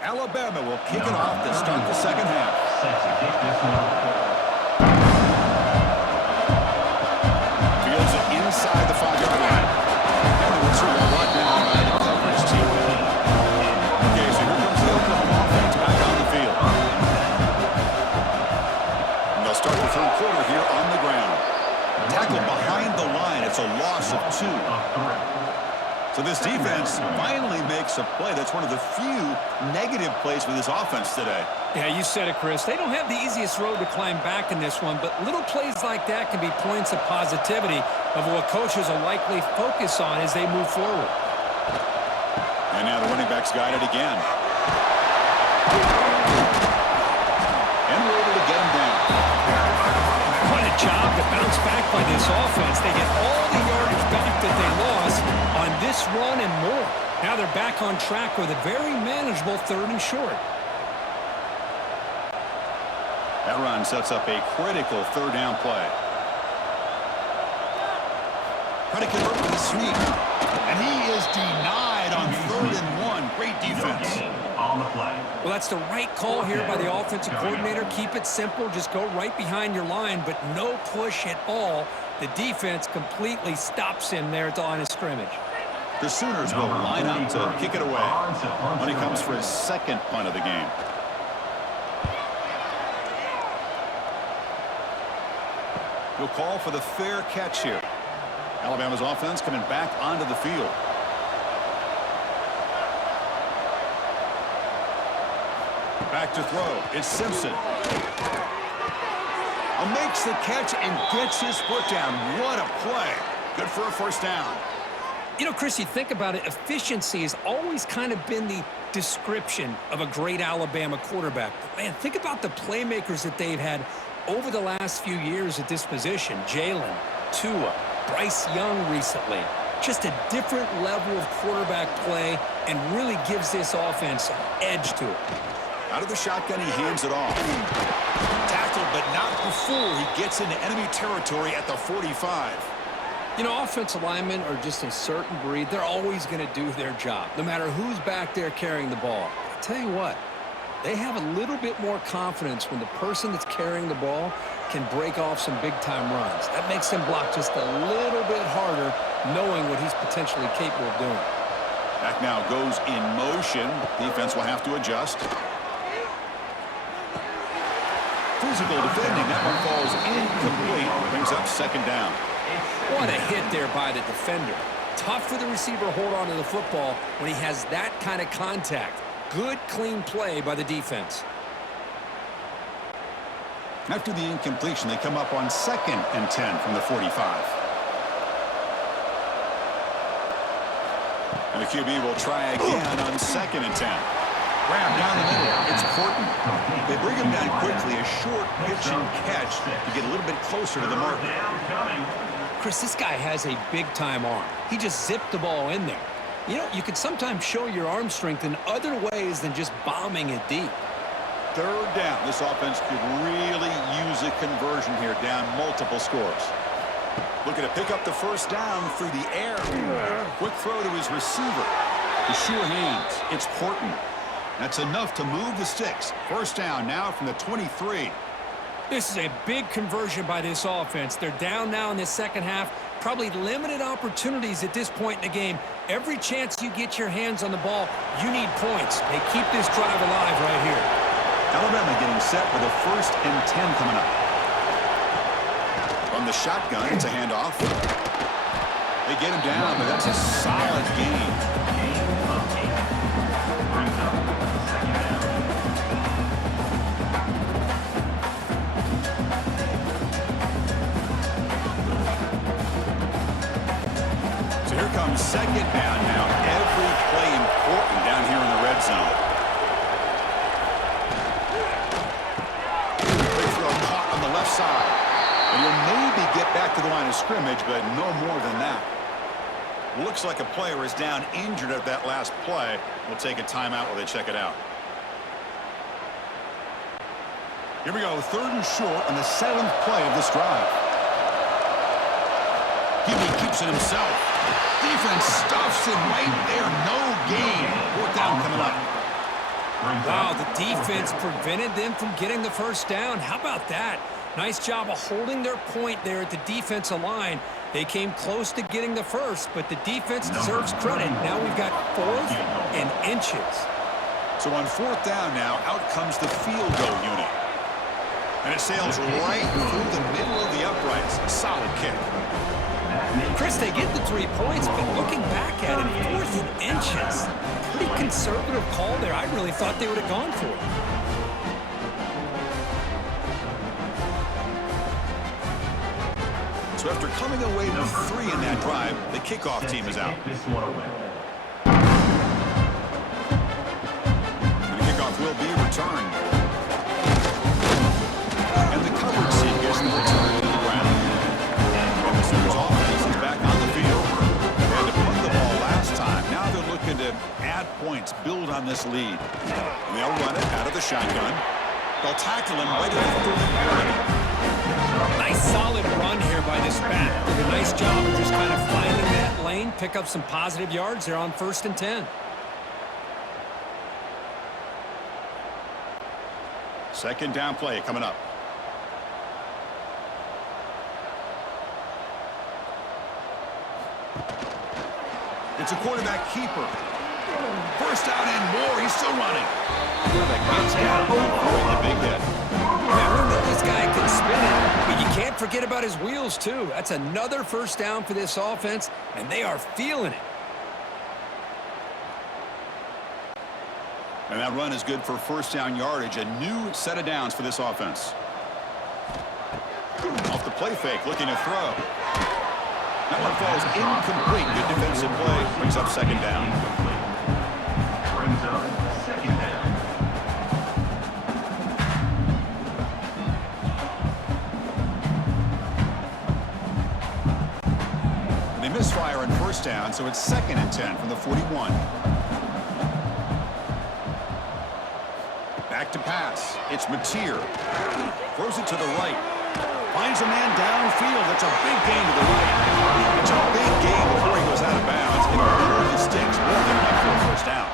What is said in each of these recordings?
Alabama will kick it off to start the second half. Fields it inside the 5-yard line. And the whistle will run down by the coverage team. Okay, so here comes the Oklahoma offense back on the field. And they'll start the third quarter here on the ground. Tackled behind the line. It's a loss of 2. So this defense finally makes a play. That's one of the few negative plays for this offense today. Yeah, you said it, Chris. They don't have the easiest road to climb back in this one, but little plays like that can be points of positivity of what coaches will likely focus on as they move forward. And now the running back's got it again. And we're able to get him down. What a job to bounce back by this offense. They get all the yardage back that they lost on this run and more. Now they're back on track with a very manageable 3rd and short. That run sets up a critical 3rd down play. Trying to convert with a sweep. And he is denied on 3rd and 1. Great defense. On the play. Well, that's the right call here by the offensive coordinator. Keep it simple. Just go right behind your line, but no push at all. The defense completely stops him there at the line of scrimmage. The Sooners will line up to kick it away when he comes for his 2nd punt of the game. He'll call for the fair catch here. Alabama's offense coming back onto the field. Back to throw. It's Simpson. Makes the catch and gets his foot down. What a play. Good for a 1st down. You know, Chris, you think about it, efficiency has always kind of been the description of a great Alabama quarterback. But, man, think about the playmakers that they've had over the last few years at this position. Jalen, Tua, Bryce Young recently. Just a different level of quarterback play and really gives this offense an edge to it. Out of the shotgun, he hands it off. Tackled, but not before he gets into enemy territory at the 45. You know, offensive linemen are just a certain breed. They're always going to do their job, no matter who's back there carrying the ball. I'll tell you what, they have a little bit more confidence when the person that's carrying the ball can break off some big-time runs. That makes them block just a little bit harder, knowing what he's potentially capable of doing. Back now goes in motion. Defense will have to adjust. Physical defending. That one falls incomplete. Brings up 2nd down. What a hit there by the defender. Tough for the receiver to hold on to the football when he has that kind of contact. Good, clean play by the defense. After the incompletion, they come up on 2nd and 10 from the 45. And the QB will try again on 2nd and 10. Grab down the middle. It's Horton. They bring him down quickly. A short pitch and catch to get a little bit closer to the marker. Chris, this guy has a big-time arm. He just zipped the ball in there. You know, you can sometimes show your arm strength in other ways than just bombing it deep. 3rd down. This offense could really use a conversion here, down multiple scores. Looking to pick up the 1st down through the air. Quick throw to his receiver. To sure hands. It's Horton. That's enough to move the sticks. 1st down now from the 23. This is a big conversion by this offense. They're down now in the 2nd half. Probably limited opportunities at this point in the game. Every chance you get your hands on the ball, you need points. They keep this drive alive right here. Alabama getting set with a 1st and 10 coming up. From the shotgun, it's a handoff. They get him down, but that's a solid gain. So here comes 2nd down now. Every play important down here in the red zone. Big throw caught on the left side. And you'll maybe get back to the line of scrimmage, but no more than that. Looks like a player is down injured at that last play. We'll take a timeout while they check it out. Here we go, 3rd and short on the 7th play of this drive. Huey keeps it himself. Defense stuffs him right there. No gain. 4th down coming up. Wow, the defense prevented them from getting the first down. How about that? Nice job of holding their point there at the defensive line. They came close to getting the first, but the defense deserves credit. Now we've got 4th and inches. So on 4th down now, out comes the field goal unit. And it sails right through the middle of the uprights. Solid kick. Chris, they get the 3 points, but looking back at it, 4th and inches. Pretty conservative call there. I really thought they would have gone for it. So after coming away with 3 in that drive, the kickoff team is out. And the kickoff will be returned. And the coverage team gets the return to the ground. And the Sooners offense is back on the field. They had to punt the ball last time. Now they're looking to add points, build on this lead. And they'll run it out of the shotgun. They'll tackle him right at the 30. Nice solid run here by this back. Did a nice job of just kind of finding that lane, pick up some positive yards there on 1st and 10. Second down play coming up. It's a quarterback keeper. First down and more. He's still running. Quarterback gets down. The big hit. Yeah, we know this guy can spin it, but you can't forget about his wheels, too. That's another first down for this offense, and they are feeling it. And that run is good for first down yardage. A new set of downs for this offense. Off the play fake, looking to throw. That one falls incomplete. Good defensive play. Brings up second down. They misfire on first down, so it's 2nd and 10 from the 41. Back to pass. It's Mateer. Throws it to the right. Finds a man downfield. That's a big gain to the right. It's a big gain before he goes out of bounds. It barely sticks more than enough for a first down.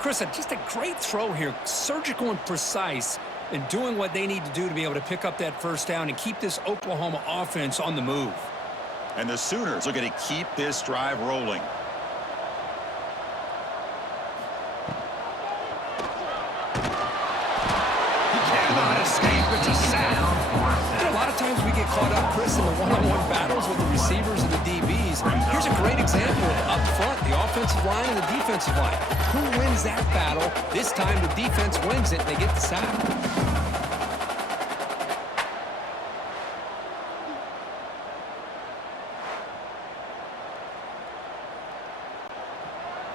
Chris, just a great throw here. Surgical and precise in doing what they need to do to be able to pick up that first down and keep this Oklahoma offense on the move. And the Sooners are going to keep this drive rolling. He cannot escape. It's a sack. A lot of times we get caught up, Chris, in the one-on-one battles with the receivers and the DBs. Here's a great example of up front, the offensive line and the defensive line. Who wins that battle? This time the defense wins it, and they get the sack.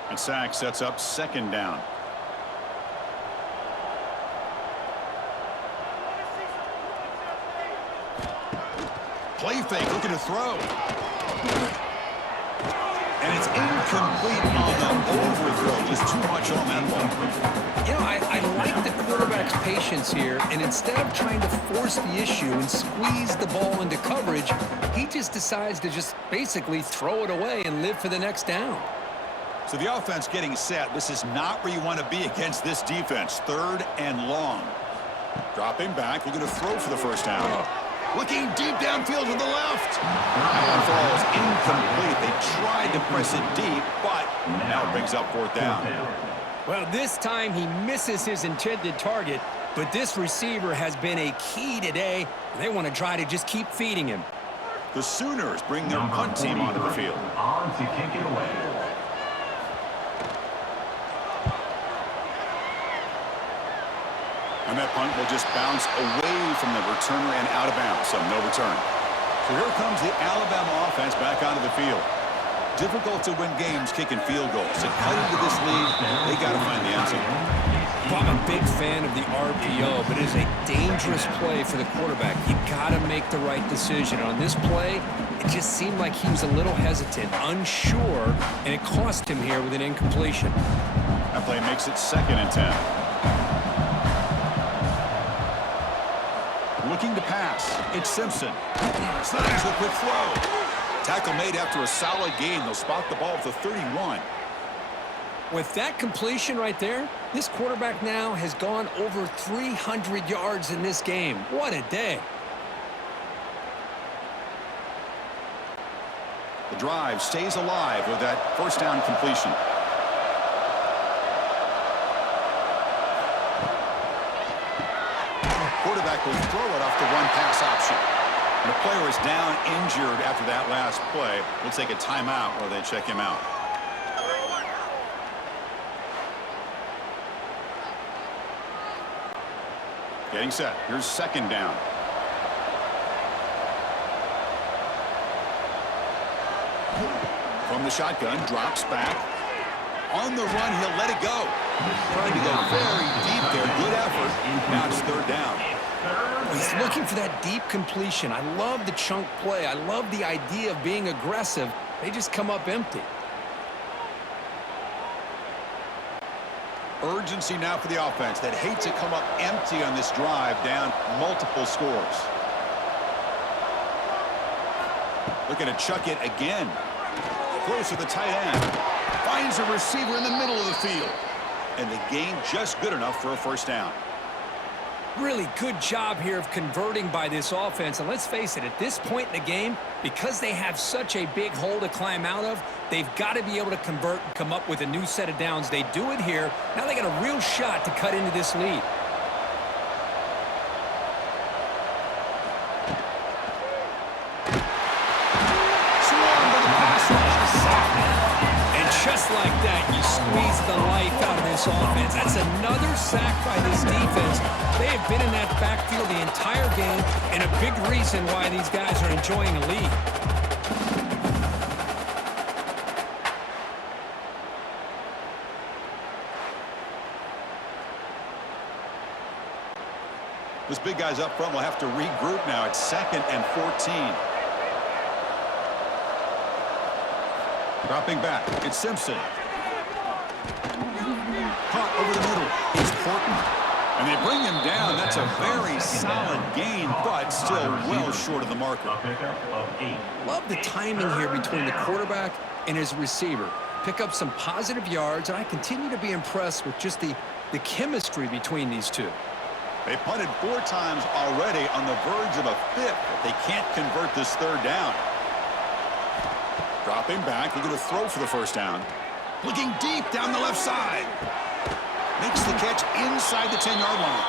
And sack sets up second down. Play fake, looking to throw. And it's incomplete on the overthrow. Just too much on that ball. You know, I like the quarterback's patience here, and instead of trying to force the issue and squeeze the ball into coverage, he just decides to just basically throw it away and live for the next down. So the offense getting set. This is not where you want to be against this defense. 3rd and long. Dropping back, looking to throw for the first down. Looking deep downfield to the left. That one falls incomplete. They tried to press it deep, but now it brings up 4th down. Well, this time he misses his intended target, but this receiver has been a key today. They want to try to just keep feeding him. The Sooners bring their punt team onto the field. On to kick it away. And that punt will just bounce away from the returner and out of bounds, so no return. So here comes the Alabama offense back onto the field. Difficult to win games kicking field goals. To cut into this lead, they got to find the end zone. Well, I'm a big fan of the RPO, but it is a dangerous play for the quarterback. You got to make the right decision. On this play, it just seemed like he was a little hesitant, unsure, and it cost him here with an incompletion. That play makes it 2nd and 10. Looking to pass. It's Simpson. Slides a quick throw. Tackle made after a solid gain. They'll spot the ball at the 31. With that completion right there, this quarterback now has gone over 300 yards in this game. What a day. The drive stays alive with that first down completion. Quarterback will throw it off the run-pass option. And the player is down injured after that last play. We'll take a timeout while they check him out. Getting set. Here's second down. From the shotgun, drops back. On the run, he'll let it go. Trying to go very deep there. Good effort. Now it's third down. He's looking for that deep completion. I love the chunk play. I love the idea of being aggressive. They just come up empty. Urgency now for the offense that hates to come up empty on this drive, down multiple scores. Looking to chuck it again. Close to the tight end. Finds a receiver in the middle of the field. And the gain just good enough for a first down. Really good job here of converting by this offense. And let's face it, at this point in the game, because they have such a big hole to climb out of, they've got to be able to convert and come up with a new set of downs. They do it here. Now they got a real shot to cut into this lead. Just like that, you squeeze the life out of this offense. That's another sack by this defense. They have been in that backfield the entire game, and a big reason why these guys are enjoying a lead. This big guy's up front will have to regroup now. It's 2nd and 14. Dropping back, it's Simpson. Caught over the middle, it's Porton. And they bring him down. That's a very solid gain, but still well short of the marker. Love the timing here between the quarterback and his receiver. Pick up some positive yards, and I continue to be impressed with just the chemistry between these two. They punted 4 times already, on the verge of a 5th, but they can't convert this third down. Dropping back, looking to throw for the first down. Looking deep down the left side. Makes the catch inside the 10-yard line.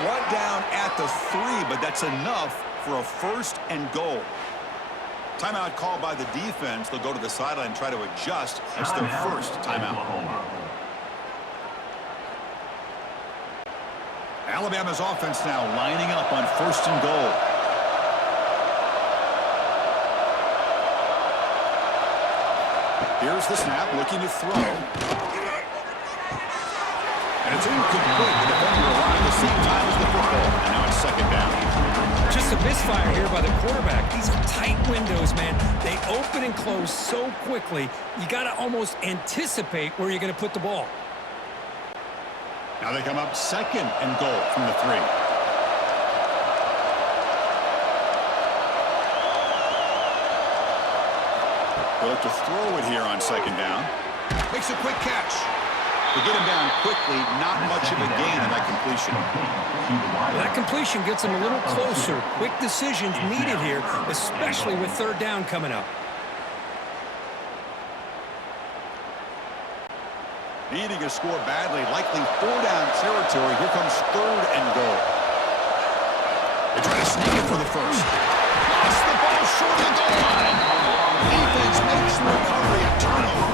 Brought down at the 3, but that's enough for a 1st and goal. Timeout called by the defense. They'll go to the sideline and try to adjust. That's their first timeout. Alabama's offense now lining up on 1st and goal. Here's the snap, looking to throw. And it's incomplete. The defender arrived the same time as the football. And now it's 2nd down. Just a misfire here by the quarterback. These are tight windows, man. They open and close so quickly, you got to almost anticipate where you're going to put the ball. Now they come up 2nd and goal from the 3. They'll look to throw it here on 2nd down. Makes a quick catch. To get him down quickly, not much of a gain on that completion. That completion gets him a little closer. Quick decisions needed here, especially with 3rd down coming up. Needing a score badly, likely 4-down territory. Here comes 3rd and goal. They try to sneak it for the first. Lost the ball short of the goal line. Defense makes the recovery a turnover.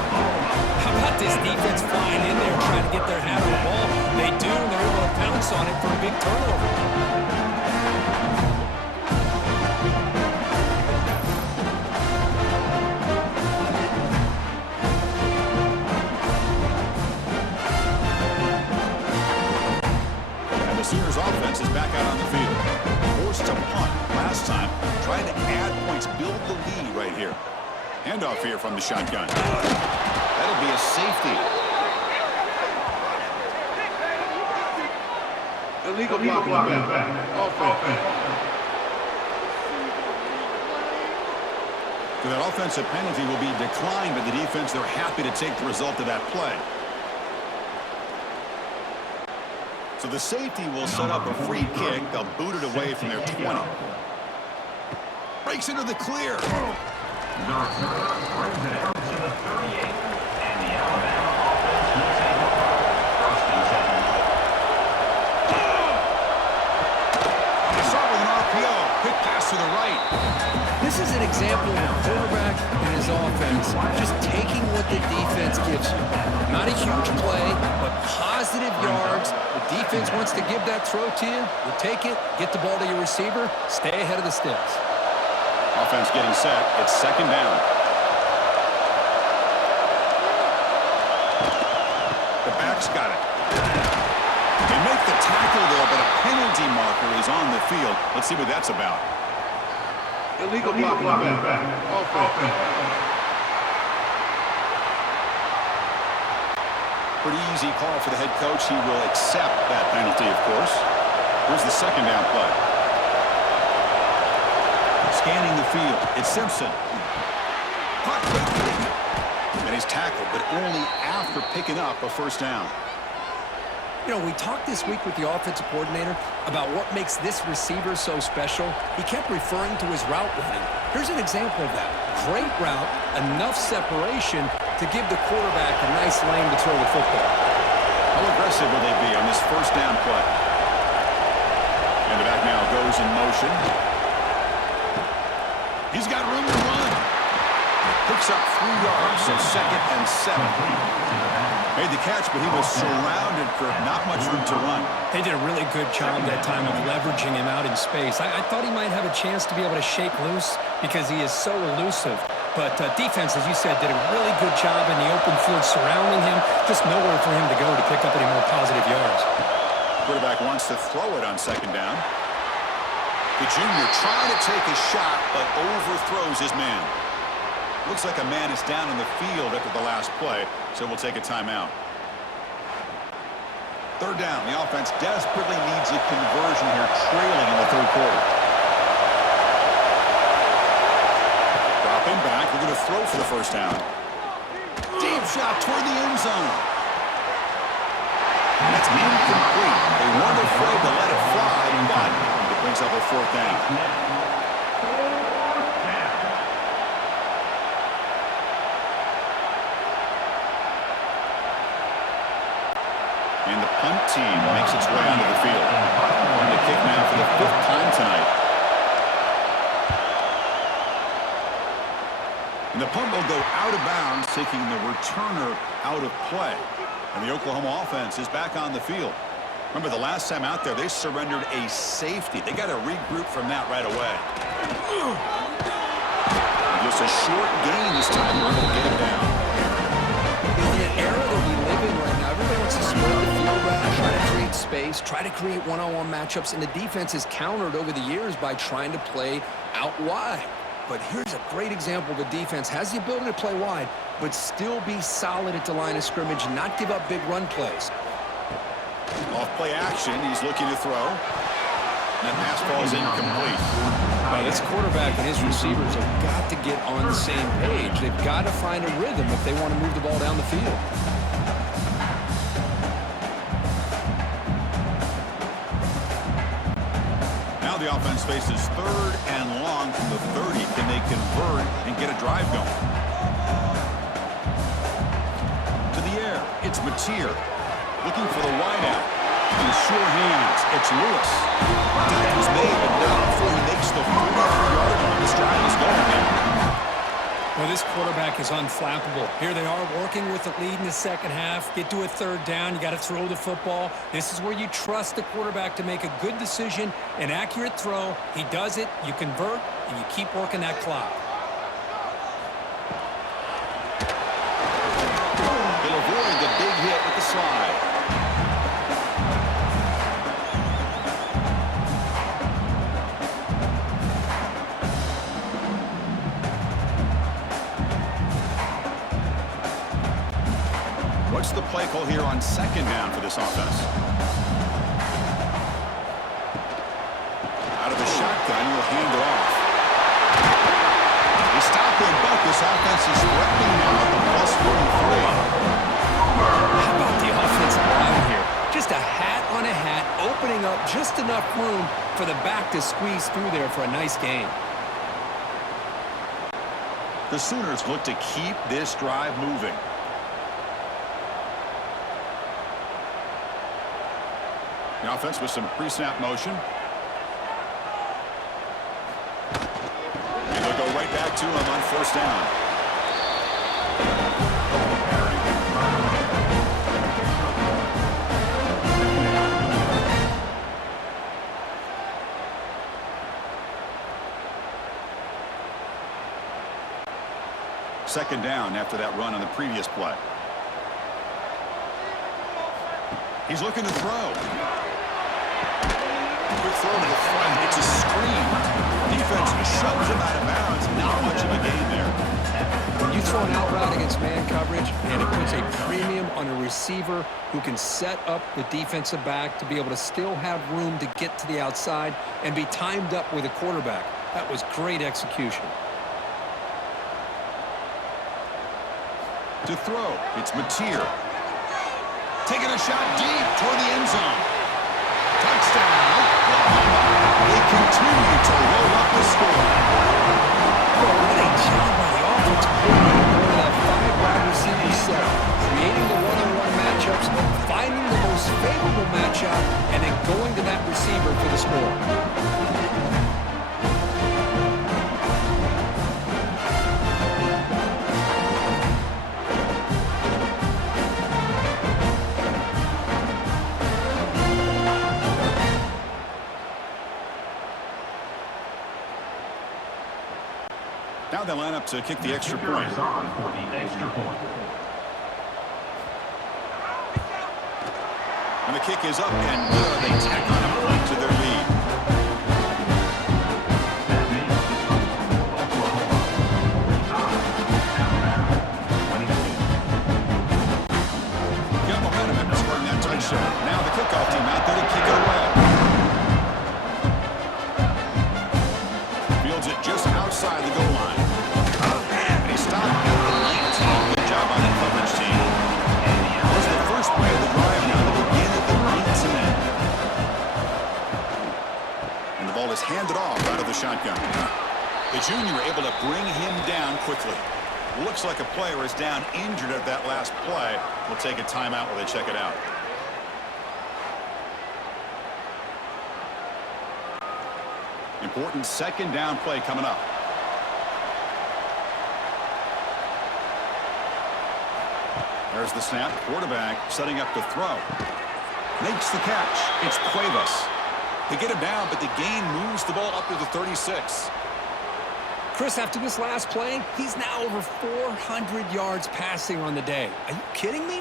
How about this defense flying in there trying to get their hat on the ball? They do, and they're able to pounce on it for a big turnover. And the Sooners offense is back out on the field. Forced to punt last time, trying to add points, build the lead right here. Handoff here from the shotgun. That'll be a safety. Illegal blocking offense. So that offensive penalty will be declined by the defense. They're happy to take the result of that play. So the safety will set up a free kick. They'll boot it away from their 20. Breaks into the clear. To the right. This is an example of a quarterback and his offense just taking what the defense gives you. Not a huge play, but positive yards. The defense wants to give that throw to you. You take it, get the ball to your receiver, stay ahead of the sticks. Offense getting set. It's second down. The back's got it. They make the tackle there, but a penalty marker is on the field. Let's see what that's about. Illegal blocking back. Offense. Pretty easy call for the head coach. He will accept that penalty, of course. Here's the second down play. Scanning the field. It's Simpson. And he's tackled, but only after picking up a first down. You know, we talked this week with the offensive coordinator about what makes this receiver so special. He kept referring to his route running. Here's an example of that. Great route, enough separation to give the quarterback a nice lane to throw the football. How aggressive will they be on this first down play? And the back now goes in motion. He's got room to run. Picks up 3 yards, so second and 7. Made the catch, but he was surrounded for not much room to run. They did a really good job that time of leveraging him out in space. I thought he might have a chance to be able to shake loose because he is so elusive. But defense, as you said, did a really good job in the open field surrounding him. Just nowhere for him to go to pick up any more positive yards. Quarterback wants to throw it on second down. The junior trying to take a shot, but overthrows his man. Looks like a man is down in the field after the last play, so we'll take a timeout. Third down. The offense desperately needs a conversion here, trailing in the third quarter. Dropping back. We're going to throw for the first down. Deep shot toward the end zone. And that's incomplete. They weren't afraid to let it fly, but it brings up a fourth down. And the punt team makes its way onto the field. Going to kick now for the 5th time tonight. And the punt will go out of bounds, taking the returner out of play. And the Oklahoma offense is back on the field. Remember, the last time out there, they surrendered a safety. They got to regroup from that right away. And just a short gain this time. We're going to get him down. In the era that we live in right now, everybody wants to spread the field out, try to create space, try to create one-on-one matchups, and the defense has countered over the years by trying to play out wide. But here's a great example. The defense has the ability to play wide, but still be solid at the line of scrimmage and not give up big run plays. Off play action, he's looking to throw. And that pass ball is incomplete. Well, this quarterback and his receivers have got to get on the same page. They've got to find a rhythm if they want to move the ball down the field. Now the offense faces third and long from the 30. Can they convert and get a drive going? To the air, it's Mateer. Looking for the wideout. In sure hands, it's Lewis. Tackle's made, but not before he makes the 43-yard line. This drive is going now. Well, this quarterback is unflappable. Here they are working with the lead in the second half. Get to a third down. You got to throw the football. This is where you trust the quarterback to make a good decision, an accurate throw. He does it, you convert, and you keep working that clock. He'll avoid the big hit with the slide. What's the play call here on second down for this offense? Out of the shotgun, he'll hand it off. They stop him, but this offense is threatening now at the plus 43. How about the offensive line here? Just a hat on a hat. enough room for the back to squeeze through there for a nice gain. The Sooners look to keep this drive moving. The offense with some pre-snap motion. And they'll go right back to him on first down. Second down after that run on the previous play. He's looking to throw. Quick throw to the front. It's a screen. Defense shoves him out of bounds. Not much of a gain there. When you throw an out route against man coverage, and it puts a premium on a receiver who can set up the defensive back to be able to still have room to get to the outside and be timed up with a quarterback. That was great execution. To throw, it's Mateer. Taking a shot deep toward the end zone. Touchdown, Oklahoma. They continue to roll up the score. What a job by the offensive coordinator going to that 5-wide receiver set, creating the one-on-one matchups, finding the most favorable matchup, and then going to that receiver for the score. Now they line up to kick the extra point. And the kick is up, and they tack on a point to their lead. Got momentum after scoring that touchdown. Now the kickoff team out there to kick it away. Fields it just outside the goal line. And he stopped at the lane. Good job on the coverage team. That was the first play of the drive. Now they begin at the 19. And the ball is handed off out of the shotgun. The junior able to bring him down quickly. Looks like a player is down injured at that last play. We'll take a timeout while they check it out. Important second down play coming up. There's the snap. Quarterback setting up to throw. Makes the catch. It's Cuevas. They get him down, but the gain moves the ball up to the 36. Chris, after this last play, he's now over 400 yards passing on the day. Are you kidding me?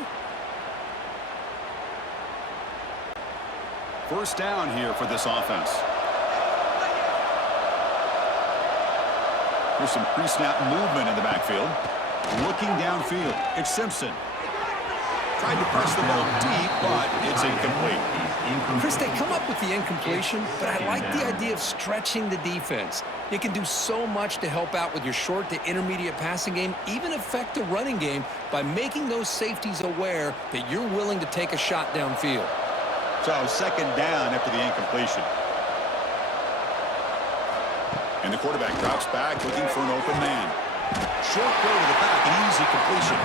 First down here for this offense. Here's some pre-snap movement in the backfield. Looking downfield, it's Simpson. Tried to press the ball deep, but it's incomplete. Chris, they come up with the incompletion, but I like the idea of stretching the defense. You can do so much to help out with your short to intermediate passing game, even affect the running game by making those safeties aware that you're willing to take a shot downfield. So second down after the incompletion. And the quarterback drops back looking for an open man. Short throw to the back, an easy completion.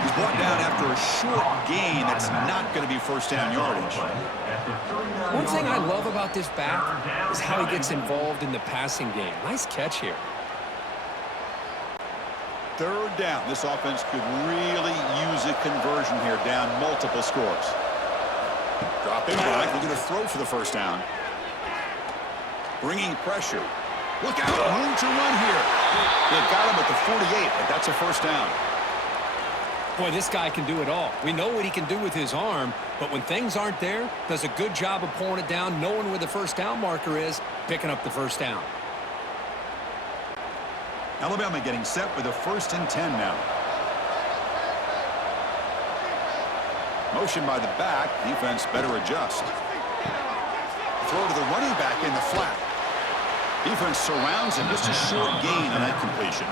He's brought down after a short gain that's not going to be first down yardage. One thing I love about this back is how he gets involved in the passing game. Nice catch here. Third down. This offense could really use a conversion here, down multiple scores. Dropping back, looking to throw for the first down. Bringing pressure. Look out, room to run here. They've got him at the 48, but that's a first down. Boy, this guy can do it all. We know what he can do with his arm, but when things aren't there, does a good job of pulling it down, knowing where the first down marker is, picking up the first down. Alabama getting set with a 1st and 10 now. Motion by the back. Defense better adjust. Throw to the running back in the flat. Defense surrounds him. Just a short gain on that completion.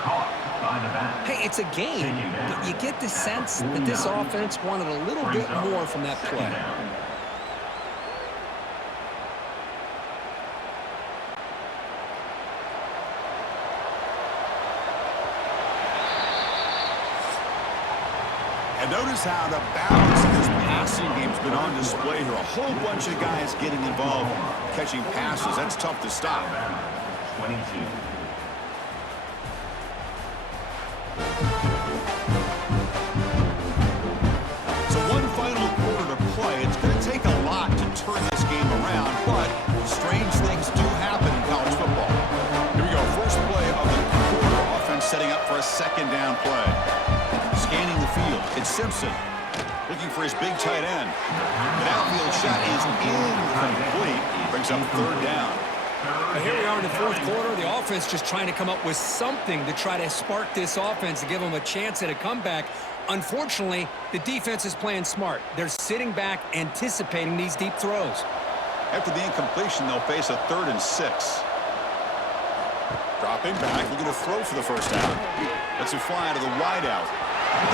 Hey, it's a gain, but you get the sense that this offense wanted a little bit more from that play. And notice how the balance of this passing game's been on display here. A whole bunch of guys getting involved, catching passes. That's tough to stop. 22. So one final quarter to play. It's going to take a lot to turn this game around, but strange things do happen in college football. Here we go. First play of the quarter. Offense setting up for a second down play. Scanning the field. It's Simpson looking for his big tight end. The downfield shot is incomplete. Brings up third down. Now here we are in the fourth quarter. The offense just trying to come up with something to try to spark this offense to give them a chance at a comeback. Unfortunately, the defense is playing smart. They're sitting back, anticipating these deep throws. After the incompletion, they'll face a 3rd and 6. Dropping back, looking to throw for the first down. Lets it fly to the wideout.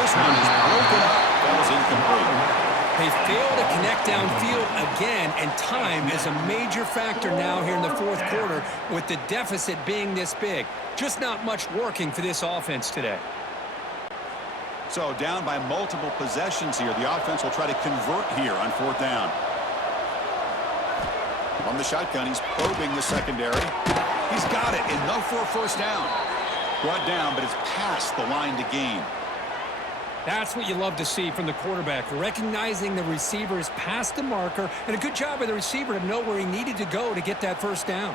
This one is broken up. Falls incomplete. They fail to connect downfield again, and time is a major factor now here in the fourth quarter with the deficit being this big. Just not much working for this offense today. So down by multiple possessions here. The offense will try to convert here on 4th down. On the shotgun, he's probing the secondary. He's got it, enough for a first down. Brought down, but it's past the line to gain. That's what you love to see from the quarterback, recognizing the receiver is past the marker, and a good job by the receiver to know where he needed to go to get that first down.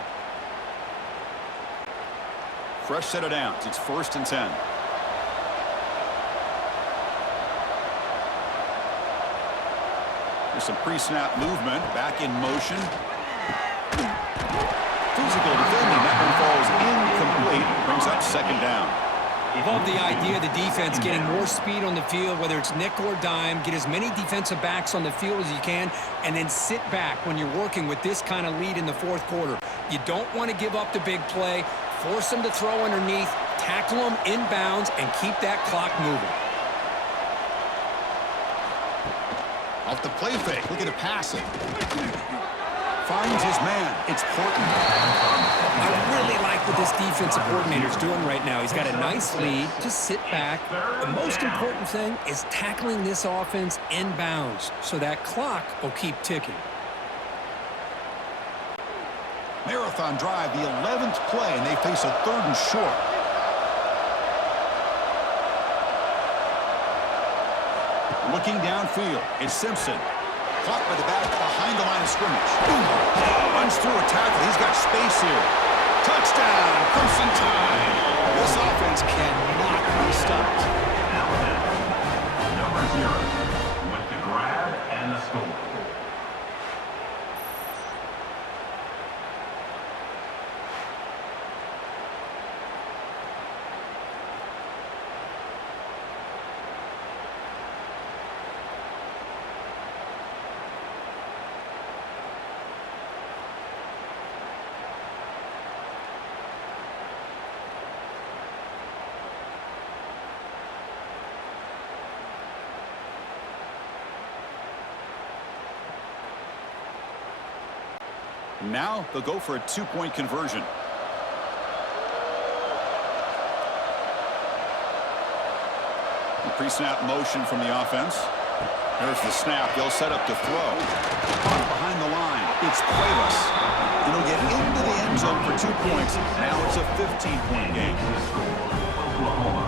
Fresh set of downs. It's 1st and 10. There's some pre-snap movement. Back in motion. Physical defending. That one falls incomplete. Brings up second down. Love the idea of the defense getting more speed on the field, whether it's nickel or dime. Get as many defensive backs on the field as you can, and then sit back when you're working with this kind of lead in the fourth quarter. You don't want to give up the big play. Force them to throw underneath, tackle them inbounds, and keep that clock moving. Off the play fake. Look at it pass it. Finds his man. It's Portman. I really like what this defensive coordinator is doing right now. He's got a nice lead. Just sit back. The most important thing is tackling this offense inbounds so that clock will keep ticking. Marathon drive, the 11th play, and they face a 3rd and short. Looking downfield, it's Simpson. Caught by the back behind the line of scrimmage. Runs through a tackle. He's got space here. Touchdown, Crimson Tide. This offense cannot be stopped. Number 0 with the grab and the score. Now they'll go for a 2-point conversion. Pre-snap motion from the offense. There's the snap. They'll set up to throw. Caught behind the line. It's Cuevas. And he'll get into the end zone for 2 points. Now it's a 15-point game. Oklahoma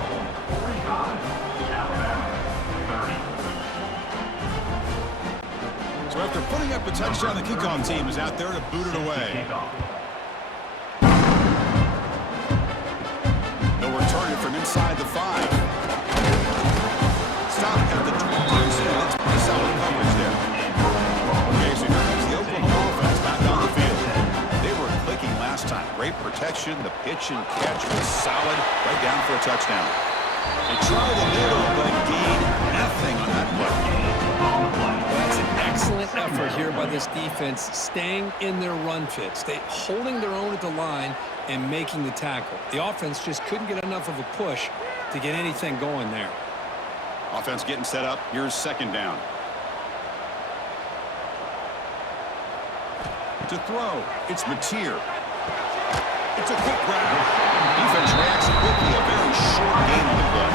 45, Alabama 30. So after putting up a touchdown, the kickoff team is out there to boot it away. They'll return it from inside the 5. Stop at the 20. That's pretty solid coverage there. Okay, so here comes the Oklahoma offense back on the field. They were clicking last time. Great protection. The pitch and catch was solid. Right down for a touchdown. They tried the middle, but gained nothing on that play. That's an excellent effort here by this defense, staying in their run fits. They holding their own at the line and making the tackle. The offense just couldn't get enough of a push to get anything going there. Offense getting set up. Here's second down. To throw, it's Mateer. It's a quick grab. Defense reacts quickly. A very short game on the play.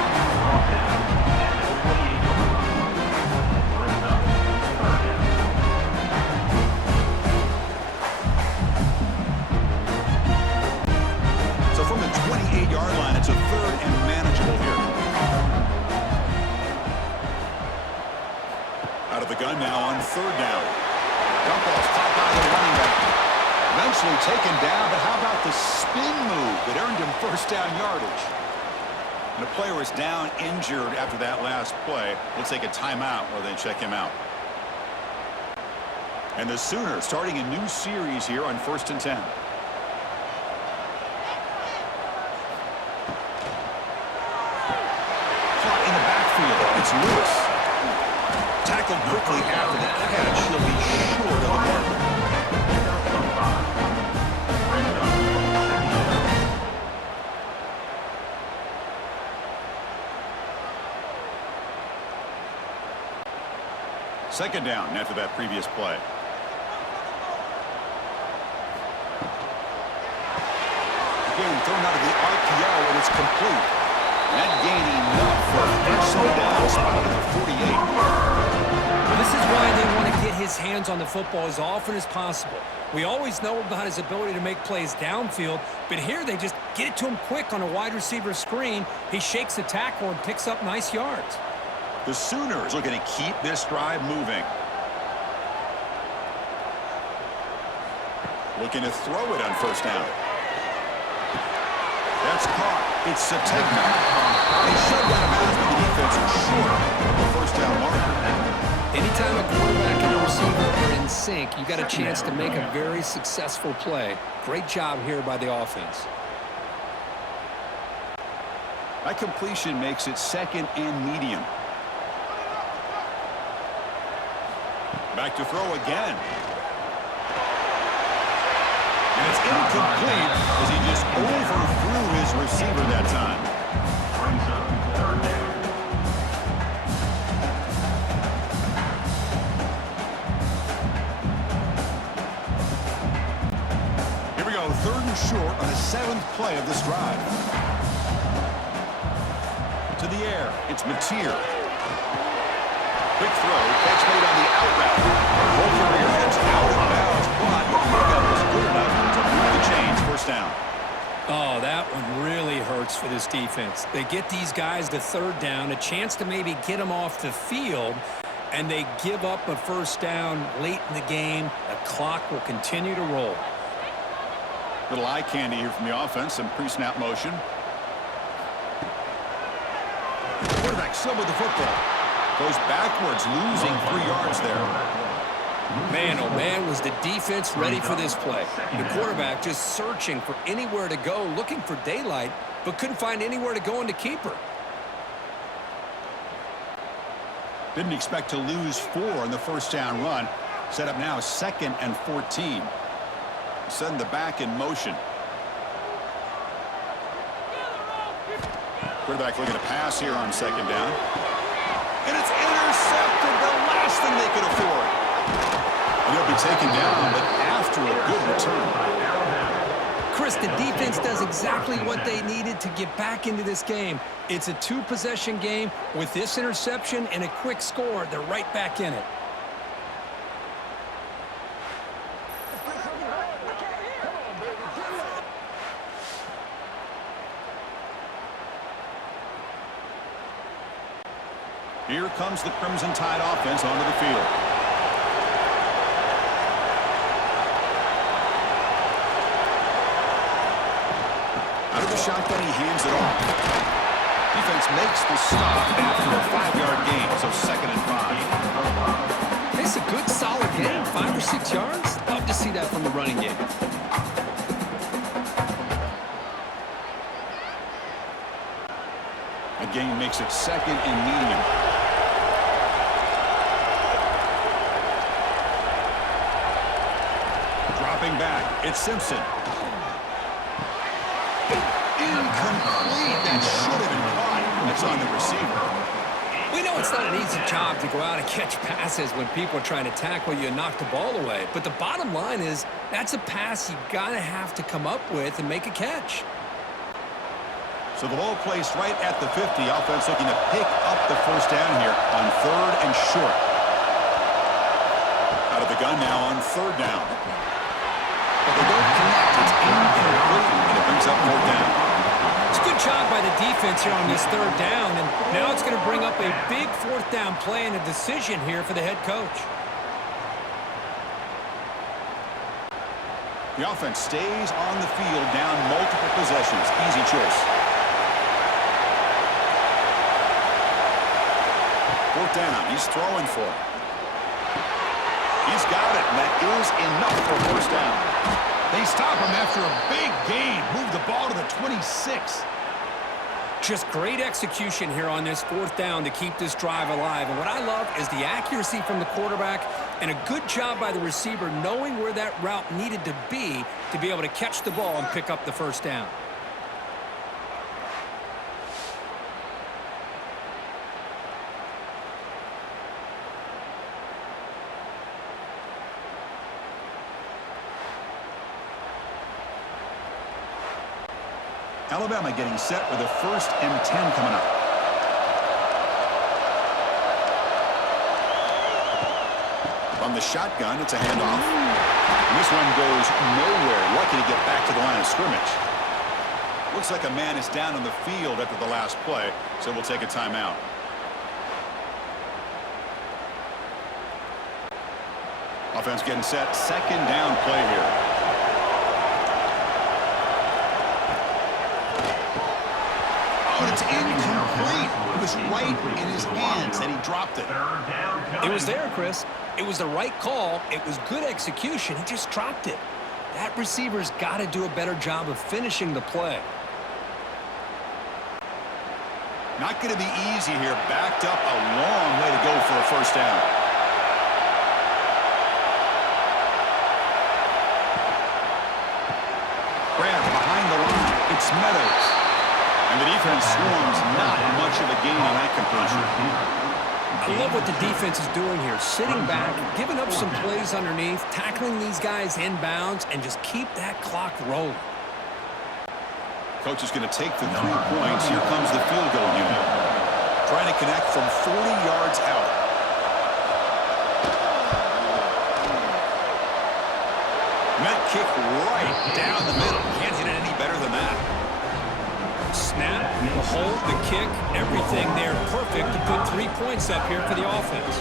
of the gun now on third down. Dump ball's caught by the running back. Eventually taken down, but how about the spin move that earned him first down yardage? And the player was down injured after that last play. We'll take a timeout while they check him out. And the Sooners starting a new series here on 1st and 10. Caught in the backfield. It's Lewis. Tackled quickly after the catch. He'll be short of the marker. Second down after that previous play. Again, thrown out of the RPO, and it's complete. That gain enough for a first down spot at the 48. Well, this is why they want to get his hands on the football as often as possible. We always know about his ability to make plays downfield, but here they just get it to him quick on a wide receiver screen. He shakes the tackle and picks up nice yards. The Sooners looking to keep this drive moving. Looking to throw it on first down. That's caught. It's Sategna. They shut down a bounds, but the defense is short of the first down marker. Anytime a quarterback and a receiver are in sync, you got a chance to make a very successful play. Great job here by the offense. That completion makes it second and medium. Back to throw again. And it's incomplete as he just overthrew his receiver that time. Brings up third down. Here we go, third and short on the 7th play of this drive. To the air, it's Mateer. Quick throw, catch made on the out route. Over here, it's out of bounds, but the pickup was good enough to move the chains. First down. Oh, that one really hurts for this defense. They get these guys to third down, a chance to maybe get them off the field, and they give up a first down late in the game. The clock will continue to roll. Little eye candy here from the offense, some pre-snap motion. Quarterback still with the football. Goes backwards, losing 3 yards there. Man, oh man, was the defense ready for this play. The quarterback just searching for anywhere to go, looking for daylight, but couldn't find anywhere to go into keeper. Didn't expect to lose 4 on the first down run. Set up now 2nd and 14. Send the back in motion. Quarterback looking to pass here on 2nd down. And it's intercepted, the last thing they could afford. And he'll be taken down, but after a good return. Chris, the defense does exactly what they needed to get back into this game. It's a 2-possession game. With this interception and a quick score, they're right back in it. Here comes the Crimson Tide offense onto the field. Out of the shotgun, he hands it off. Defense makes the stop after a 5-yard gain, so 2nd and 5. It's a good, solid game, 5 or 6 yards. Love to see that from the running game. The gain makes it 2nd and medium. Dropping back, it's Simpson. Incomplete. That should have been caught. That's on the receiver. We know it's not an easy job to go out and catch passes when people are trying to tackle you and knock the ball away. But the bottom line is that's a pass you gotta have to come up with and make a catch. So the ball placed right at the 50. Offense looking to pick up the first down here on 3rd and short. Out of the gun now on 3rd down. But they don't connect. It's incomplete, and it brings up 4th down. It's good Good job by the defense here on this third down, and now it's going to bring up a big fourth down play and a decision here for the head coach. The offense stays on the field down multiple possessions. Easy choice. Fourth down. He's throwing for it. He's got it, and that is enough for a first down. They stop him after a big gain. Move the ball to the 26. Just great execution here on this fourth down to keep this drive alive. And what I love is the accuracy from the quarterback and a good job by the receiver knowing where that route needed to be able to catch the ball and pick up the first down. Alabama getting set with a 1st and 10 coming up. From the shotgun, it's a handoff. And this one goes nowhere. Lucky to get back to the line of scrimmage. Looks like a man is down on the field after the last play, so we'll take a timeout. Offense getting set. 2nd down play here. But it's incomplete. It was right in his hands, and he dropped it. It was there, Chris. It was the right call. It was good execution. He just dropped it. That receiver's got to do a better job of finishing the play. Not going to be easy here. Backed up a long way to go for a first down. Grab behind the line. It's Meadows. And the defense swarms. Not much of a gain on that completion. I love what the defense is doing here. Sitting back, giving up some plays underneath, tackling these guys inbounds, and just keep that clock rolling. Coach is going to take the 3 points. Here comes the field goal unit. Trying to connect from 40 yards out. And that kick right down the middle. Can't hit it any better than that. Snap, the hold, the kick, everything there perfect to put 3 points up here for the offense.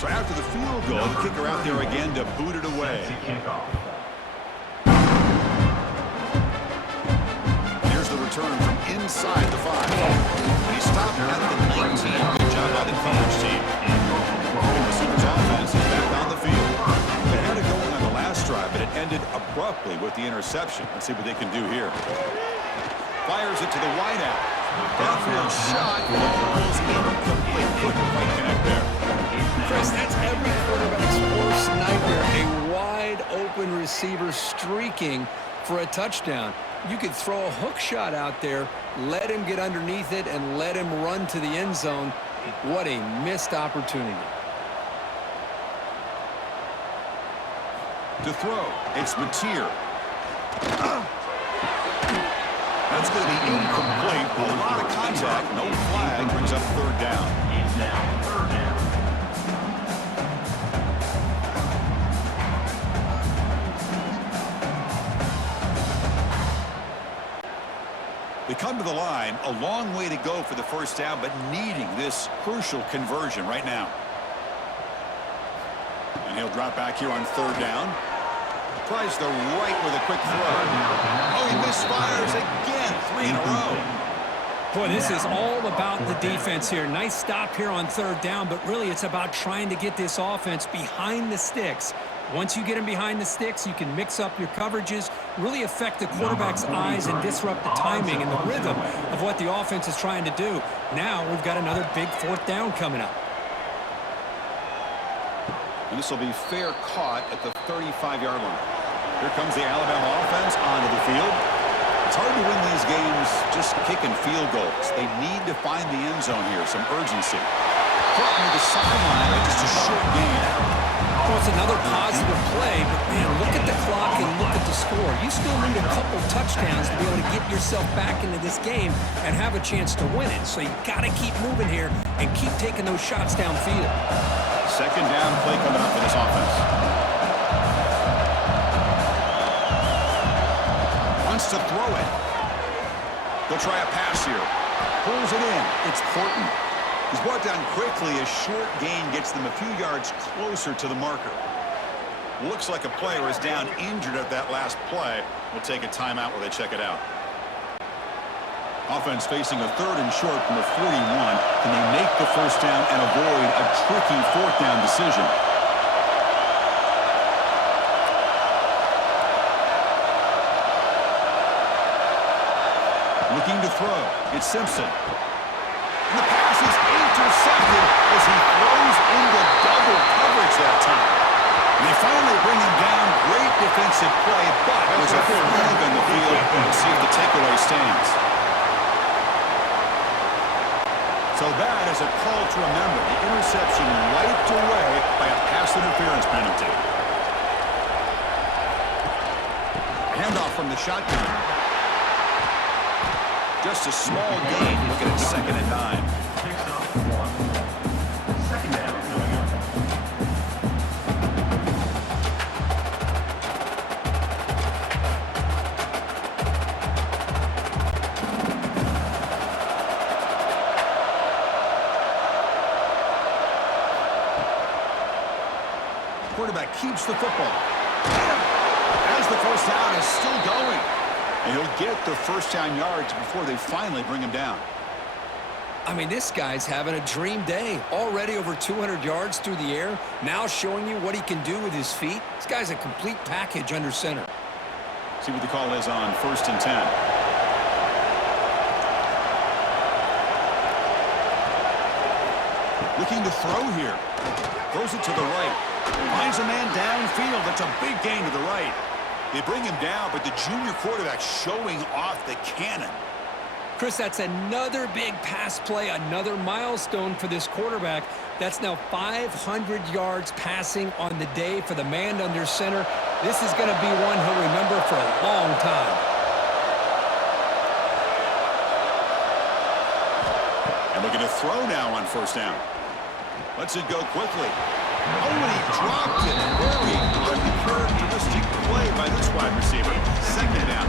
So after the field goal, the kicker out there again to boot it away. Here's the return from inside the 5. And he stopped at the 19. Good job by the college team. And the Sooners offense is back on the field. They had it going on the last drive, but it ended abruptly with the interception. Let's see what they can do here. Fires it to the wideout. Downfield shot. Falls incomplete. Couldn't quite connect there. Chris, that's every quarterback's worst nightmare. A wide open receiver streaking for a touchdown. You could throw a hook shot out there, let him get underneath it, and let him run to the end zone. What a missed opportunity. To throw, it's Mateer. That's going to be incomplete. A lot of contact, no flag, brings up 3rd down. They come to the line, a long way to go for the first down, but needing this crucial conversion right now. And he'll drop back here on 3rd down. Tries the right with a quick throw. Oh, he misfires again, 3 in a row. Boy, this is all about the defense here. Nice stop here on 3rd down, but really it's about trying to get this offense behind the sticks. Once you get him behind the sticks, you can mix up your coverages, really affect the quarterback's eyes and disrupt the timing and the rhythm of what the offense is trying to do. Now we've got another big 4th down coming up. And this will be fair caught at the 35-yard line. Here comes the Alabama offense onto the field. It's hard to win these games just kicking field goals. They need to find the end zone here, some urgency. Caught near the sideline, but just a short gain. Well, it's another positive play, but man, look at the clock and look at the score. You still need a couple touchdowns to be able to get yourself back into this game and have a chance to win it. So you got to keep moving here and keep taking those shots downfield. Second down play coming up for this offense. Wants to throw it. They'll try a pass here. Pulls it in. It's Horton. He's brought down quickly. A short gain gets them a few yards closer to the marker. Looks like a player is down injured at that last play. We'll take a timeout while they check it out. Offense facing a 3rd and short from the 41. Can they make the first down and avoid a tricky 4th down decision? Looking to throw. It's Simpson. And the pass is intercepted as he throws into double coverage that time. And they finally bring him down. Great defensive play, but there's a flag on the field. We'll see if the takeaway stands. So that is a call to remember. The interception wiped away by a pass interference penalty. Handoff from the shotgun. Just a small gain. Look at it, 2nd and 9. Picks up 1. Second down coming up. Quarterback keeps the football. As the first down is still going. And he'll get the first down yards before they finally bring him down. I mean, this guy's having a dream day. Already over 200 yards through the air. Now showing you what he can do with his feet. This guy's a complete package under center. See what the call is on 1st and 10. Looking to throw here. Throws it to the right. Finds a man downfield. That's a big gain to the right. They bring him down, but the junior quarterback showing off the cannon. Chris, that's another big pass play, another milestone for this quarterback. That's now 500 yards passing on the day for the man under center. This is going to be one he'll remember for a long time. And looking to throw now on 1st down. Lets it go quickly. Oh, and he dropped it. Very uncharacteristic play by this wide receiver. 2nd down.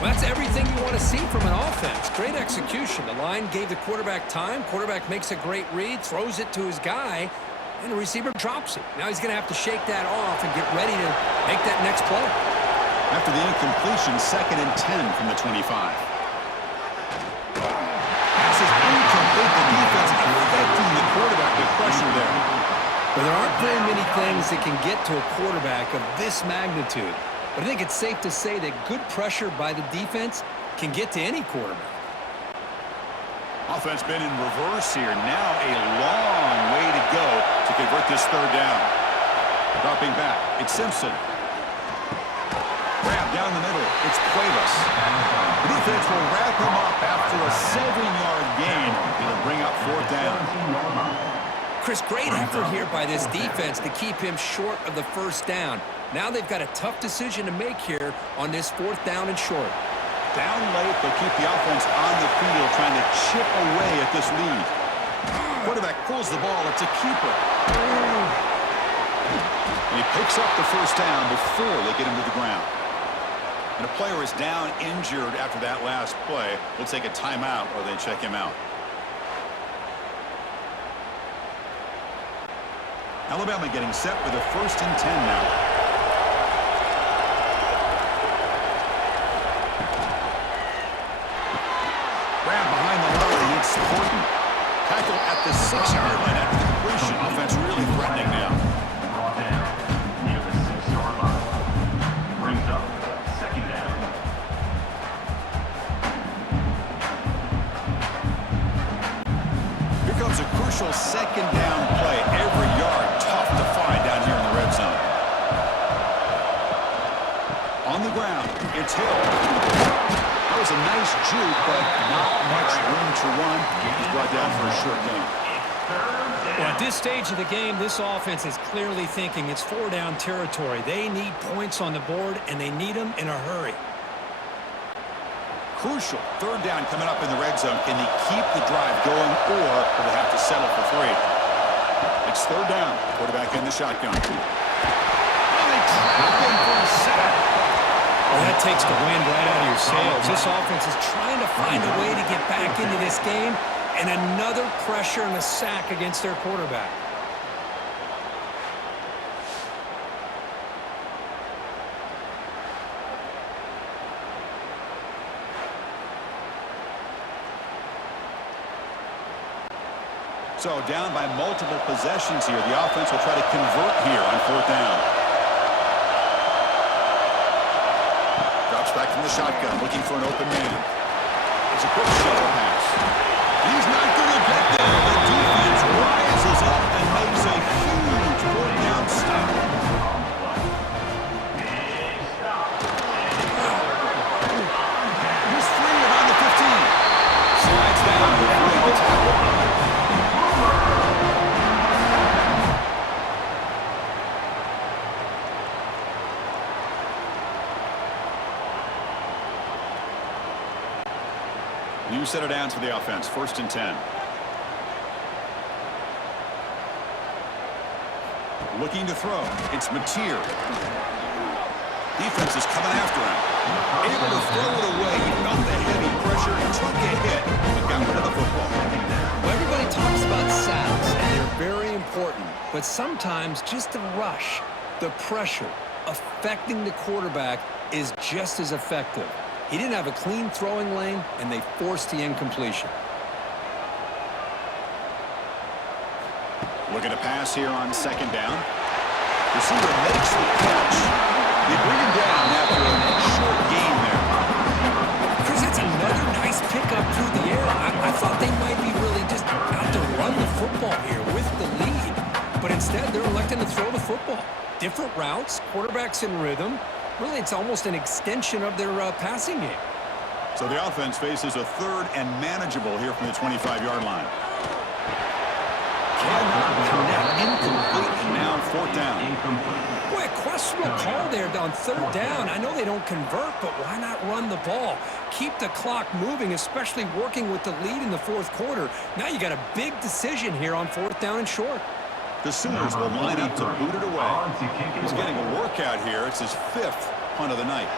Well, that's everything you want to see from an offense. Great execution. The line gave the quarterback time. Quarterback makes a great read, throws it to his guy, and the receiver drops it. Now he's going to have to shake that off and get ready to make that next play. After the incompletion, 2nd and 10 from the 25. Pass is incomplete. The defense affecting the quarterback with pressure there. But there aren't very many things that can get to a quarterback of this magnitude. But I think it's safe to say that good pressure by the defense can get to any quarterback. Offense been in reverse here. Now a long way to go to convert this 3rd down. Dropping back. It's Simpson. Grab down the middle. It's Cuevas. The defense will wrap him up after a 7-yard gain. It'll bring up 4th down. Chris, great effort here by this defense to keep him short of the first down. Now they've got a tough decision to make here on this 4th down and short. Down late, they'll keep the offense on the field trying to chip away at this lead. Quarterback pulls the ball. It's a keeper. And he picks up the first down before they get him to the ground. And a player is down injured after that last play. We'll take a timeout while they check him out. Alabama getting set with a 1st and 10 now. Grab behind the line. It's Horton. Tackle at the 6-yard line after the completion. Offense really threatening now. Brought down near the 6-yard line. Brings up 2nd down. Here comes a crucial 2nd down play. Every yard tough to find down here in the red zone. On the ground, it's Hill. That was a nice juke, but not much room to run. He's brought down for a short gain. Well, At this stage of the game, this offense is clearly thinking it's 4-down territory. They need points on the board, and they need them in a hurry. Crucial. 3rd down coming up in the red zone. Can they keep the drive going, or will they have to settle for 3? It's 3rd down. Quarterback in the shotgun. Oh, they trap him for a sack. Well, that takes the wind right out of your sails. This offense is trying to find a way to get back into this game, and another pressure and a sack against their quarterback. So down by multiple possessions here. The offense will try to convert here on 4th down. Drops back from the shotgun, looking for an open man. It's a quick shovel pass. He's not going to get there. The defense rises up and makes a huge 4th down stop. He's free around the 15. Slides down before the tackle. New set of downs for the offense. 1st and 10. Looking to throw. It's Mateer. Defense is coming after him. Able to throw it away. He felt the heavy pressure, took a hit, and got rid of the football. Well, everybody talks about sacks, and they're very important. But sometimes just the rush, the pressure, affecting the quarterback is just as effective. He didn't have a clean throwing lane, and they forced the incompletion. Looking to pass here on 2nd down. Receiver makes the catch. They bring him down after a short gain there. Chris, that's another nice pickup through the air. I thought they might be really just out to run the football here with the lead. But instead, they're electing to throw the football. Different routes, quarterbacks in rhythm. Really, it's almost an extension of their passing game. So the offense faces a 3rd and manageable here from the 25-yard line. Cannot connect. Incomplete. And now 4th down. Boy, a questionable call there on 3rd down. I know they don't convert, but why not run the ball? Keep the clock moving, especially working with the lead in the 4th quarter. Now you got a big decision here on 4th down and short. The Sooners will line up to boot it away. He's getting a workout here. It's his 5th punt of the night.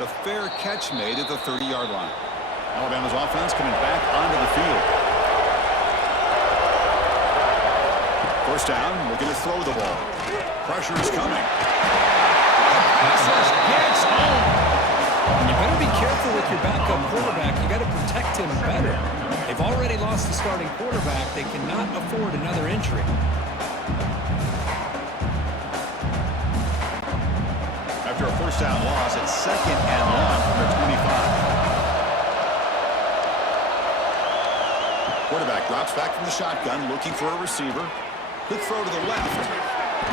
The fair catch made at the 30-yard line. Alabama's offense coming back onto the field. 1st down, looking to throw the ball. Pressure is coming. Passes gets home. You better be careful with your backup quarterback. You got to protect him better. They've already lost the starting quarterback. They cannot afford another injury. After a 1st down loss, it's 2nd and long from the 25. Quarterback drops back from the shotgun, looking for a receiver. Quick throw to the left.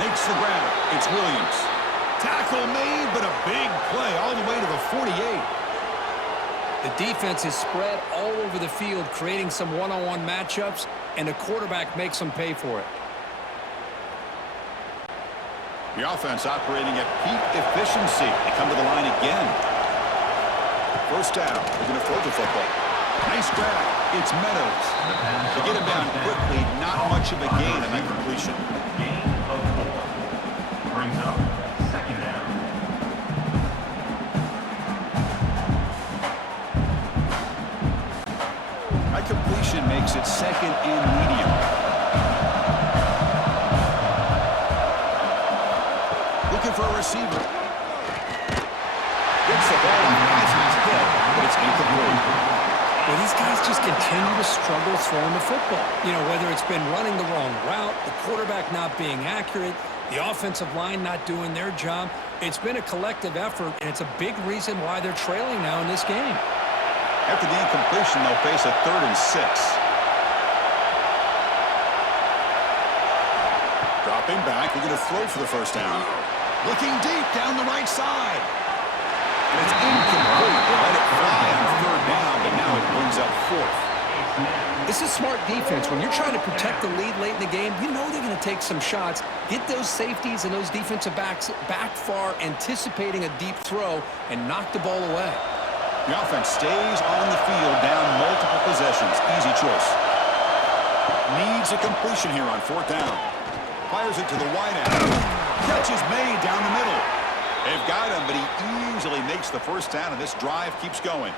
Makes the grab. It's Williams. Tackle made, but a big play all the way to the 48. The defense is spread all over the field, creating some one-on-one matchups, and the quarterback makes them pay for it. The offense operating at peak efficiency. They come to the line again. 1st down. They're going to throw the football. Nice grab. It's Meadows. They get him down quickly. Not much of a gain on that completion. Gain of 4. Brings up 2nd down. That completion makes it 2nd and medium. Looking for a receiver. Gets the ball and has his head, but it's incomplete. Well, these guys just continue to struggle throwing the football. You know, whether it's been running the wrong route, the quarterback not being accurate, the offensive line not doing their job. It's been a collective effort, and it's a big reason why they're trailing now in this game. After the incompletion, they'll face a 3rd and 6. Dropping back, we're going to throw for the 1st down. Looking deep down the right side. And it's incomplete. They let it fly on 3rd down, but now it brings up 4th. This is smart defense. When you're trying to protect the lead late in the game, you know they're going to take some shots, get those safeties and those defensive backs back far, anticipating a deep throw, and knock the ball away. The offense stays on the field, down multiple possessions. Easy choice. Needs a completion here on 4th down. Fires it to the wide end. Catch is made down the middle. They've got him, but he easily makes the 1st down, and this drive keeps going.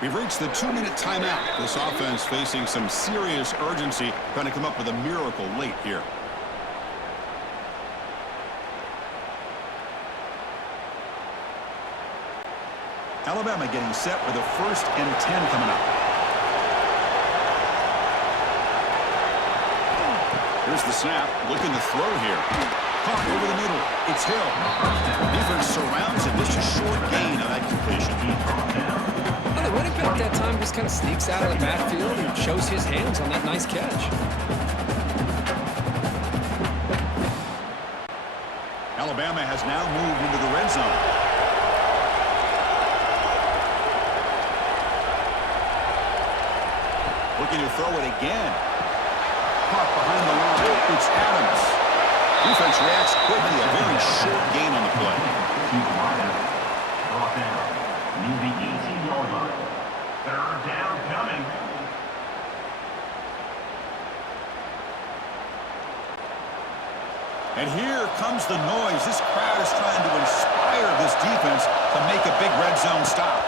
We've reached the 2-minute timeout. This offense facing some serious urgency, trying to come up with a miracle late here. Alabama getting set with a 1st and 10 coming up. Here's the snap, looking to throw here. Caught over the middle. It's Hill. Defense surrounds him. Just a short gain on that completion. Well, the running back that time just kind of sneaks out of the backfield and shows his hands on that nice catch. Alabama has now moved into the red zone. Looking to throw it again. Caught behind the line. It's Adams. Defense reacts quickly. A very short gain on the play. Brought down near the 18-yard line. 3rd down coming. And here comes the noise. This crowd is trying to inspire this defense to make a big red zone stop.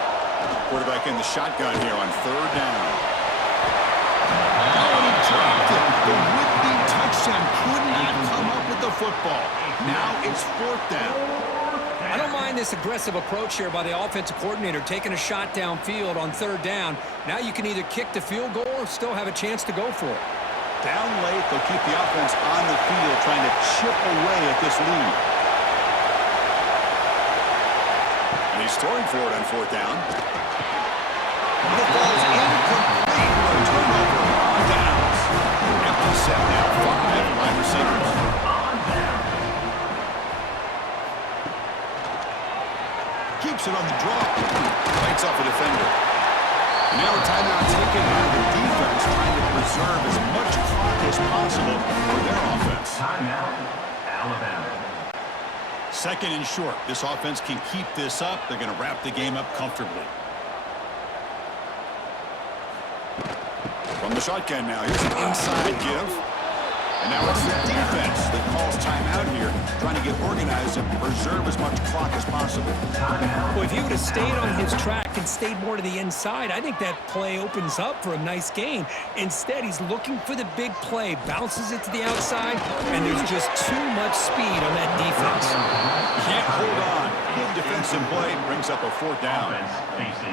Quarterback in the shotgun here on 3rd down. Oh, he dropped it. The would-be touchdown could not come up with the football. Now it's 4th down. I don't mind this aggressive approach here by the offensive coordinator, taking a shot downfield on 3rd down. Now you can either kick the field goal or still have a chance to go for it. Down late, they'll keep the offense on the field, trying to chip away at this lead. And he's throwing for it on 4th down. The ball's incomplete for a turnover on downs. Empty set now, 5 wide receivers. Keeps it on the draw. Fights off a defender. Now a timeout taken by the defense, trying to preserve as much clock as possible for their offense. Timeout, Alabama. 2nd and short. This offense can keep this up. They're going to wrap the game up comfortably. From the shotgun now. Here's an inside give. And now it's the defense that calls timeout here, trying to get organized and preserve as much clock as possible. Well, if he would have stayed on his track and stayed more to the inside, I think that play opens up for a nice gain. Instead, he's looking for the big play, bounces it to the outside, and there's just too much speed on that defense. Can't hold on. Good defensive play brings up a 4th down.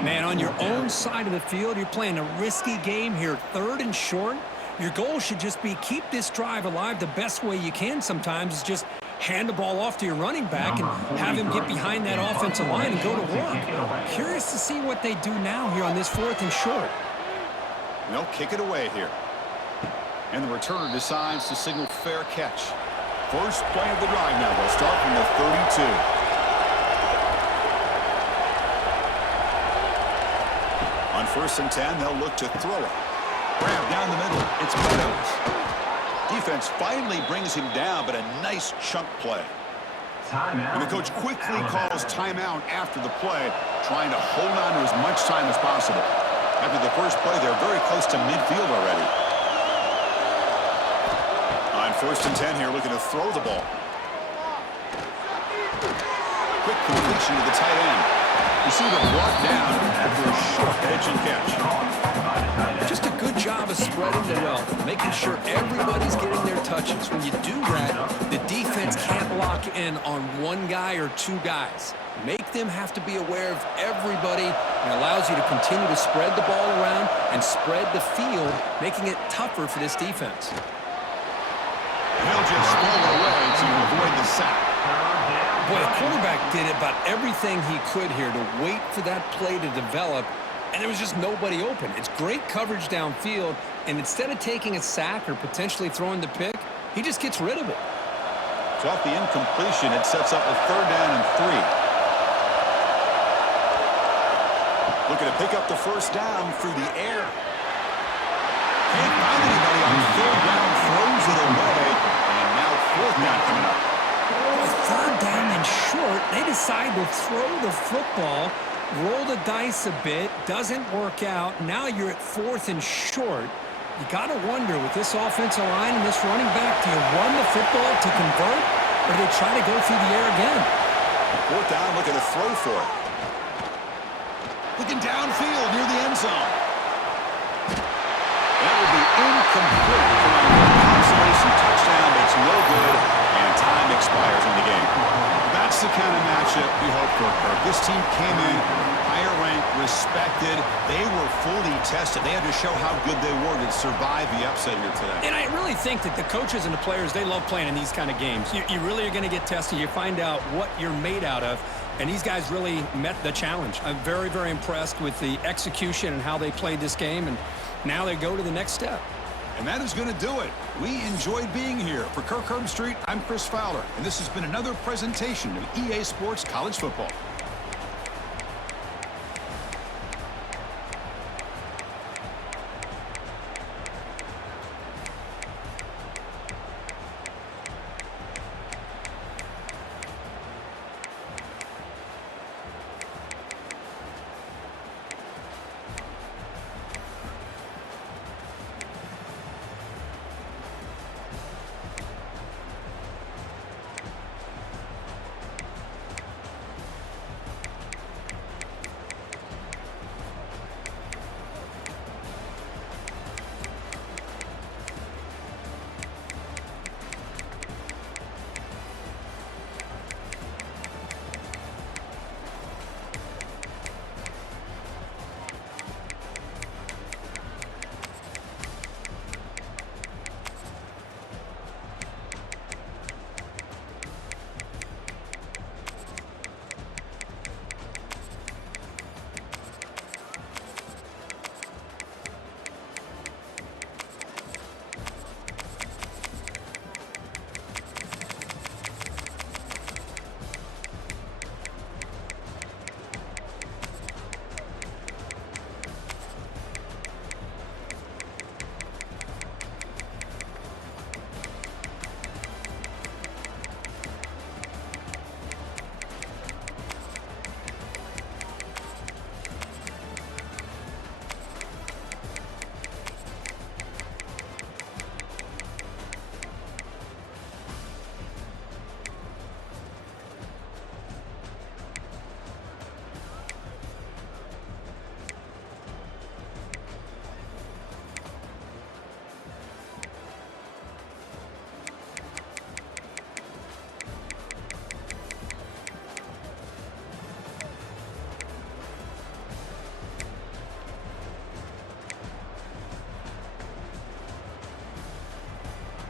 Man, on your own side of the field, you're playing a risky game here, 3rd and short. Your goal should just be keep this drive alive. The best way you can sometimes is just hand the ball off to your running back and have him get behind that offensive line and go to work. Curious to see what they do now here on this 4th and short. They'll kick it away here. And the returner decides to signal fair catch. First play of the drive now. They'll start from the 32. On 1st and 10, they'll look to throw it. Grab down the middle. It's Meadows. Defense finally brings him down, but a nice chunk play. And the coach quickly calls timeout after the play, trying to hold on to as much time as possible. After the first play, they're very close to midfield already. On 1st and 10 here, looking to throw the ball. Quick completion to the tight end. Receiver brought down after a short pitch and catch. Just a good job of spreading the wealth, making sure everybody's getting their touches. When you do that, the defense can't lock in on one guy or 2 guys. Make them have to be aware of everybody, and allows you to continue to spread the ball around and spread the field, making it tougher for this defense. He'll just throw it away to avoid the sack. Boy, the quarterback did about everything he could here to wait for that play to develop, and there was just nobody open. It's great coverage downfield, and instead of taking a sack or potentially throwing the pick, he just gets rid of it. So off the incompletion, it sets up a 3rd down and 3. Looking to pick up the 1st down through the air. to throw the football, roll the dice a bit, doesn't work out. Now you're at 4th and short. You got to wonder, with this offensive line and this running back, do you run the football to convert, or do they try to go through the air again? 4th down, looking to throw for it. Looking downfield near the end zone. That will be incomplete for a consolation touchdown. It's no good, and time expires in the game. That's the kind of matchup we hope for, Kirk. This team came in higher ranked, respected. They were fully tested. They had to show how good they were to survive the upset here today. And I really think that the coaches and the players, they love playing in these kind of games. You really are going to get tested. You find out what you're made out of. And these guys really met the challenge. I'm very, very impressed with the execution and how they played this game. And now they go to the next step. And that is going to do it. We enjoyed being here. For Kirk Herbstreit, I'm Chris Fowler. And this has been another presentation of EA Sports College Football.